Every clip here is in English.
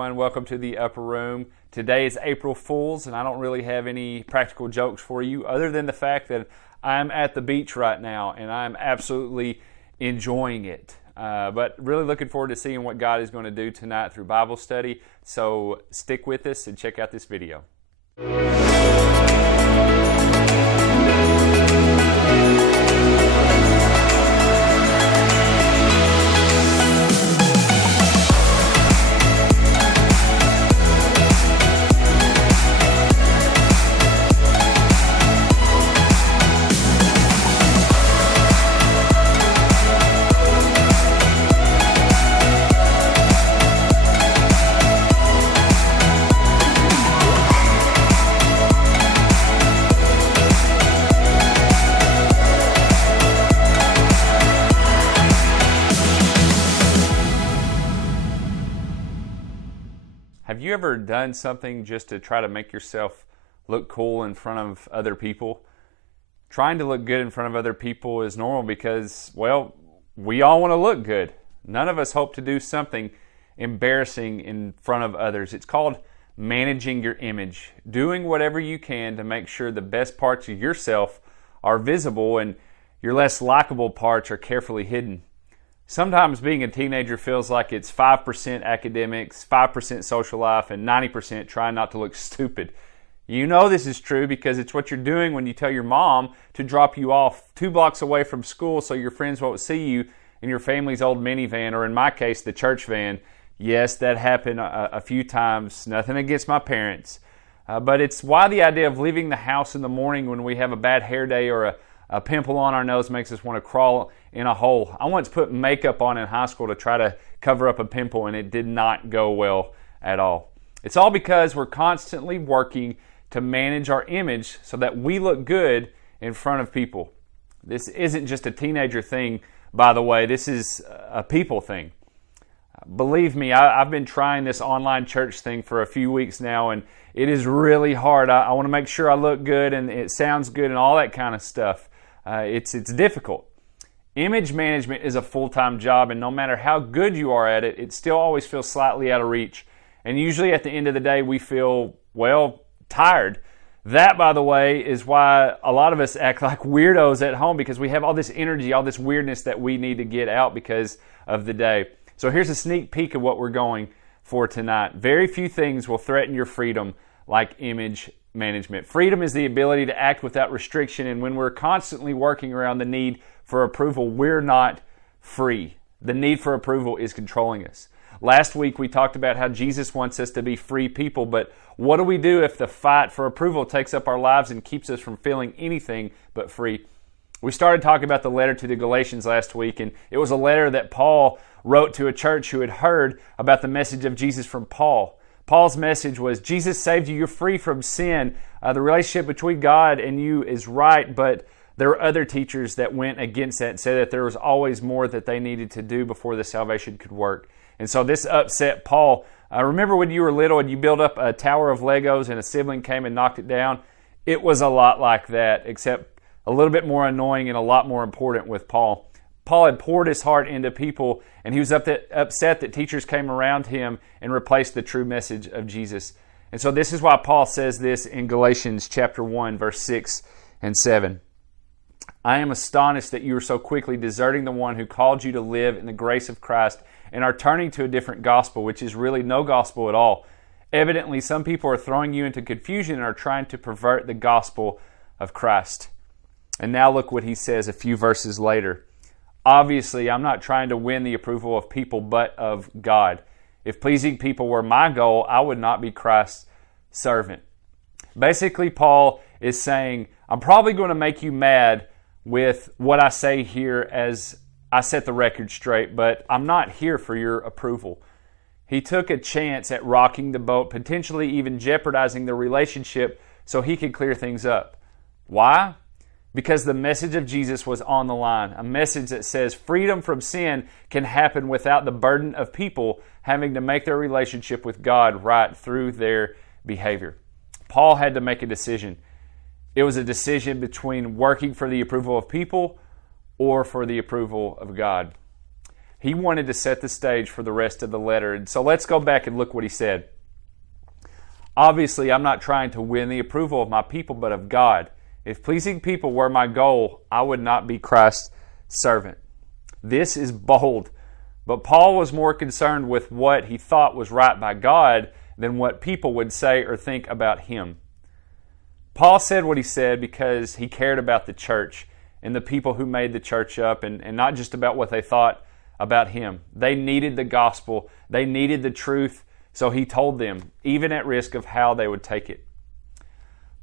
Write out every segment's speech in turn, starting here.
everyone. Welcome to the Upper Room. Today is April Fool's, and I don't really have any practical jokes for you other than the fact that I'm at the beach right now, and I'm absolutely enjoying it. But really looking forward to seeing what God is going to do tonight through Bible study. So stick with us and check out this video. Have you ever done something just to try to make yourself look cool in front of other people? Trying to look good in front of other people is normal because, well, we all want to look good. None of us hope to do something embarrassing in front of others. It's called managing your image, doing whatever you can to make sure the best parts of yourself are visible and your less likable parts are carefully hidden. Sometimes being a teenager feels like it's 5% academics, 5% social life, and 90% trying not to look stupid. You know this is true because it's what you're doing when you tell your mom to drop you off 2 blocks away from school so your friends won't see you in your family's old minivan, or in my case, the church van. Yes, that happened a few times. Nothing against my parents. But it's why the idea of leaving the house in the morning when we have a bad hair day or a pimple on our nose makes us want to crawl in a hole. I once put makeup on in high school to try to cover up a pimple, and it did not go well at all. It's all because we're constantly working to manage our image so that we look good in front of people. This isn't just a teenager thing, by the way. This is a people thing. Believe me, I've been trying this online church thing for a few weeks now, and it is really hard. I want to make sure I look good and it sounds good and all that kind of stuff. It's difficult. Image management is a full-time job, and no matter how good you are at it, it still always feels slightly out of reach. And usually at the end of the day, we feel, well, tired. That, by the way, is why a lot of us act like weirdos at home, because we have all this energy, all this weirdness that we need to get out because of the day. So here's a sneak peek of what we're going for tonight. Very few things will threaten your freedom like image management. Freedom is the ability to act without restriction, and when we're constantly working around the need for approval, we're not free. The need for approval is controlling us. Last week we talked about how Jesus wants us to be free people, but what do we do if the fight for approval takes up our lives and keeps us from feeling anything but free? We started talking about the letter to the Galatians last week, and it was a letter that Paul wrote to a church who had heard about the message of Jesus from Paul. Paul's message was, Jesus saved you, you're free from sin. The relationship between God and you is right, but there were other teachers that went against that and said that there was always more that they needed to do before the salvation could work. And so this upset Paul. Remember when you were little and you built up a tower of Legos and a sibling came and knocked it down? It was a lot like that, except a little bit more annoying and a lot more important with Paul. Paul had poured his heart into people, and he was upset that teachers came around him and replaced the true message of Jesus. And so this is why Paul says this in Galatians chapter 1, verse 6 and 7. I am astonished that you are so quickly deserting the one who called you to live in the grace of Christ and are turning to a different gospel, which is really no gospel at all. Evidently, some people are throwing you into confusion and are trying to pervert the gospel of Christ. And now look what he says a few verses later. Obviously, I'm not trying to win the approval of people, but of God. If pleasing people were my goal, I would not be Christ's servant. Basically, Paul is saying, I'm probably going to make you mad with what I say here as I set the record straight, but I'm not here for your approval. He took a chance at rocking the boat, potentially even jeopardizing the relationship so he could clear things up. Why? Because the message of Jesus was on the line. A message that says freedom from sin can happen without the burden of people having to make their relationship with God right through their behavior. Paul had to make a decision. It was a decision between working for the approval of people or for the approval of God. He wanted to set the stage for the rest of the letter. And so let's go back and look what he said. Obviously, I'm not trying to win the approval of my people, but of God. If pleasing people were my goal, I would not be Christ's servant. This is bold, but Paul was more concerned with what he thought was right by God than what people would say or think about him. Paul said what he said because he cared about the church and the people who made the church up, and not just about what they thought about him. They needed the gospel. They needed the truth, so he told them, even at risk of how they would take it.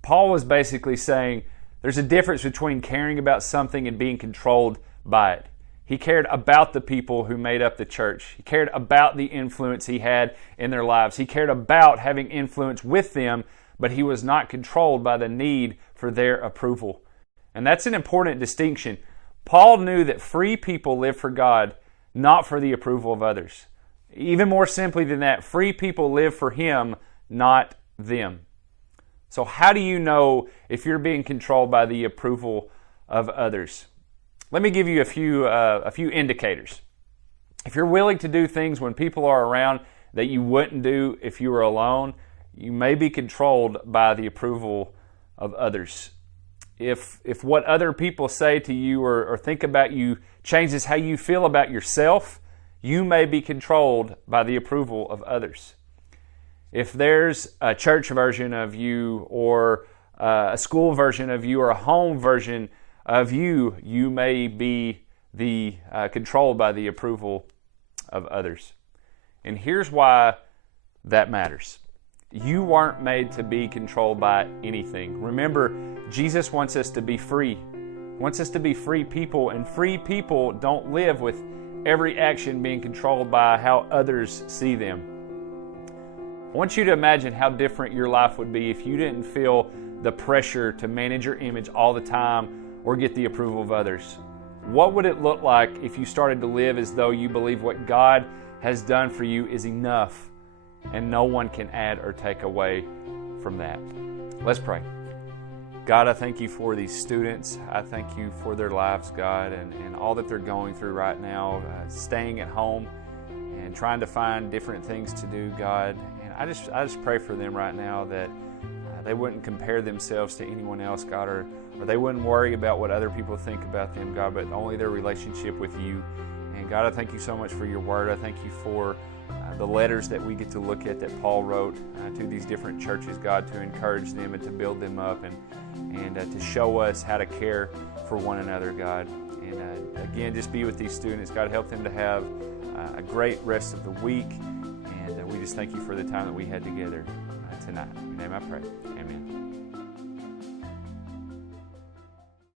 Paul was basically saying there's a difference between caring about something and being controlled by it. He cared about the people who made up the church. He cared about the influence he had in their lives. He cared about having influence with them, but he was not controlled by the need for their approval. And that's an important distinction. Paul knew that free people live for God, not for the approval of others. Even more simply than that, free people live for him, not them. So how do you know if you're being controlled by the approval of others? Let me give you a few indicators. If you're willing to do things when people are around that you wouldn't do if you were alone, you may be controlled by the approval of others. If what other people say to you or think about you changes how you feel about yourself, you may be controlled by the approval of others. If there's a church version of you or a school version of you or a home version of you, you may be controlled by the approval of others. And here's why that matters. You weren't made to be controlled by anything. Remember, Jesus wants us to be free. He wants us to be free people, and free people don't live with every action being controlled by how others see them. I want you to imagine how different your life would be if you didn't feel the pressure to manage your image all the time or get the approval of others. What would it look like if you started to live as though you believe what God has done for you is enough and no one can add or take away from that? Let's pray. God, I thank you for these students. I thank you for their lives, God, and all that they're going through right now, staying at home and trying to find different things to do, God. And I just pray for them right now that they wouldn't compare themselves to anyone else, God, or they wouldn't worry about what other people think about them, God, but only their relationship with you. And God, I thank you so much for your word. I thank you for the letters that we get to look at that Paul wrote to these different churches, God, to encourage them and to build them up and to show us how to care for one another, God. And again, just be with these students. God, help them to have a great rest of the week. And we just thank you for the time that we had together tonight. In your name I pray. Amen.